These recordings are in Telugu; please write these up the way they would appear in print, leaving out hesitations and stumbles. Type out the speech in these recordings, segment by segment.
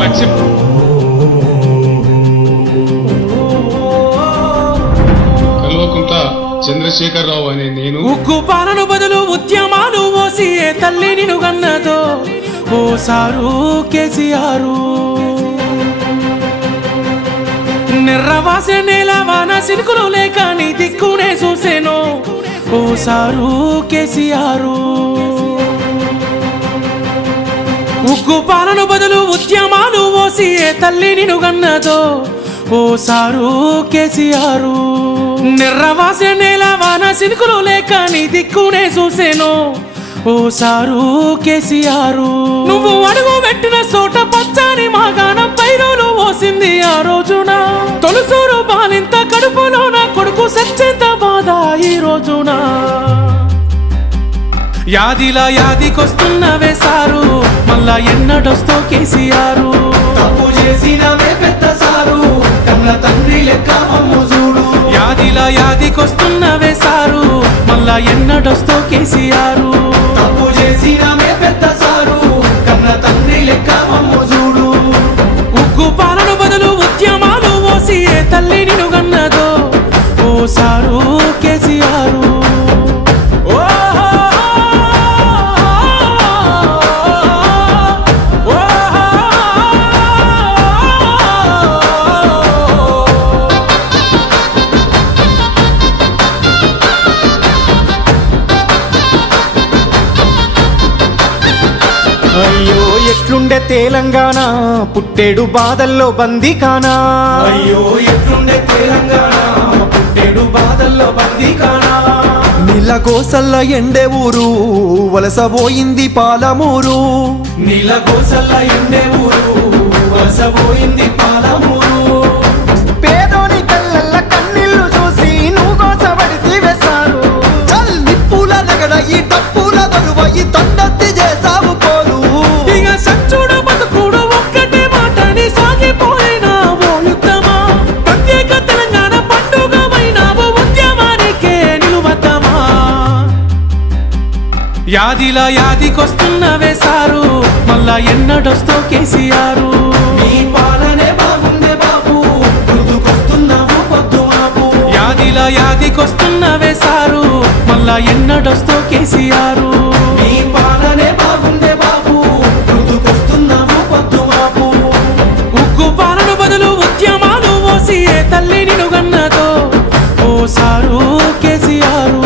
లక్ష్యం. కల్వకుంట్ల చంద్రశేఖరరావు అనే నేను ఉక్కు పాలన బదులు ఉద్యమాలు ఓసి ఏ తల్లి నిన్ను గన్నదో ఓ సారు కేసీఆర్. నిర్రవాసే నేల వాన సినుకులు లేక నీ దిక్కునే చూసేను ఓ సారు కేసీఆర్. ఉక్కు పాలన బదులు ఉద్యమాలు ఓసి ఏ తల్లి నిన్ను గన్నదో ఓ సారు కేసీఆర్. నిర్రవాసే నేల వాన సినుకులు లేక నీ దిక్కునే చూసేను ఓ సారు కేసీఆర్. నువ్వు అడుగు పెట్టిన చోట పచ్చని మాగాణం పైరులు ఓసింది ఆ రోజున. తొలుసూరు బాలింత కడుపులో నా కొడుకు సచ్చేంత బాధ ఈ రోజున. యాదిలా యాదికొస్తున్నవే సారు మళ్ళా ఎన్నడొస్తో కేసీఆర్. తప్పు చేసినవే పెద్ద సారు కన్న తండ్రి లెక్క మమ్ము చూడు. యాదిలా యాదికొస్తున్నవే సారు మళ్ళా ఎన్నడొస్తో కేసీఆర్. తప్పు చేసినవే పెద్ద సారు కన్న తండ్రి లెక్క మమ్ము చూడు. ఉక్కు పాలన బదులు ఉద్యమాలు ఓసి ఏ తల్లి నిన్ను గన్నదో ఓ సారు కేసీఆర్. అయ్యో ఎట్లుండే తెలంగాణ పుట్టేడు బాధల్లో బందీకానా. అయ్యో ఎట్లుండే తెలంగాణ పుట్టేడు బాధల్లో బందీకానా. నీలగోసల్ల ఎండే ఊరు వలసపోయింది పాలమూరు. నీలగోసల్ల ఎండే ఊరు వలసపోయింది పాలమూరు. పేదోని కళ్ళల్ల కన్నీళ్లు చూసి నువ్వు గోసపడితే వేశారు. చల్ నిప్పుల నగడ ఈ టప్పుల దరువ ఈ తొండత్తి చేసావు పోరు. ఇక సచ్చుడు బతుకుడు ఒక్కటే మాటని సాగిపోయినా ఓ యుద్ధమా. ప్రత్యేక తెలంగాణ పండుగ వైనావు ఉద్యమానికే నిలువద్దమా. యాదిలా యాదికొస్తున్నవే సారు మళ్ళా ఎన్నడొస్తో కేసీఆర్. నీ పాలనే బాగుందే బాబు గుర్తుకొస్తున్నావు పొద్దు మాపు. యాదిలా యాదికొస్తున్నవే సారు మళ్ళా ఎన్నడొస్తో కేసీఆర్. నీ పాలనే బాగుందే బాబు గుర్తుకొస్తున్నావు పొద్దు మాపు. ఉక్కు పాలన బదులు ఉద్యమాలు ఓసి ఏ తల్లి నిన్ను గన్నదో ఓ సారు కేసీఆర్.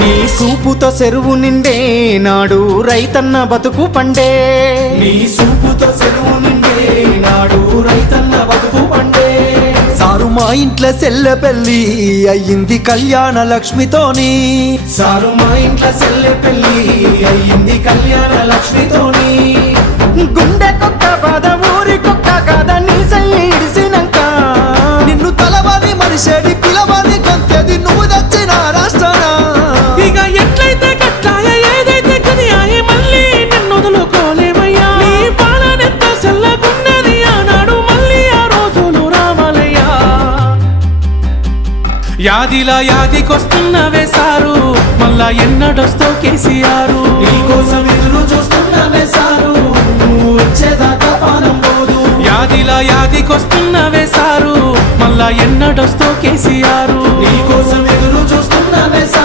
నీ సూపుతో చెరువు నిండే నాడు రైతన్న బతుకు పండే. నీ సూపుతో చెరువు నిండే నాడు రైతన్న బతుకు పండే. సారు మా ఇంట్లో సెల్ల పెళ్ళి అయ్యింది కళ్యాణ లక్ష్మితోని. సారు మా ఇంట్లో సెల్లె పెళ్ళి అయ్యింది కళ్యాణ లక్ష్మితోని. గుండె కొక్క బాధ ఊరి కొక్క కాద నీ సయ్యి ఇడిసినాక. నిన్ను తలవని మనిషేడి పిలవని గొంతెది నువ్వు దచ్చిన రాష్ట్రాన. ఇక ఎట్లయితే కట్లాయ ఏదైతే కదియాయి మళ్ళీ నిన్ను వదులుకోలేమయ్యా. నీ పాలనెంత సెల్లగున్నది ఆనాడు మళ్ళీ ఆ రోజులు రావాలయ్యా. యాదిలా యాదికొస్తున్నవే సారు మళ్ళా ఎన్నడొస్తో కేసీఆర్. నీకోసం ఎదురు చూస్తున్నానే సారు నువ్వు వచ్చేదాకా పానం పోదు. యాదిలా యాదికొస్తున్నవే సారు మళ్ళా ఎన్నడొస్తో కేసీఆర్. నీకోసం ఎదురు చూస్తున్నానే సారు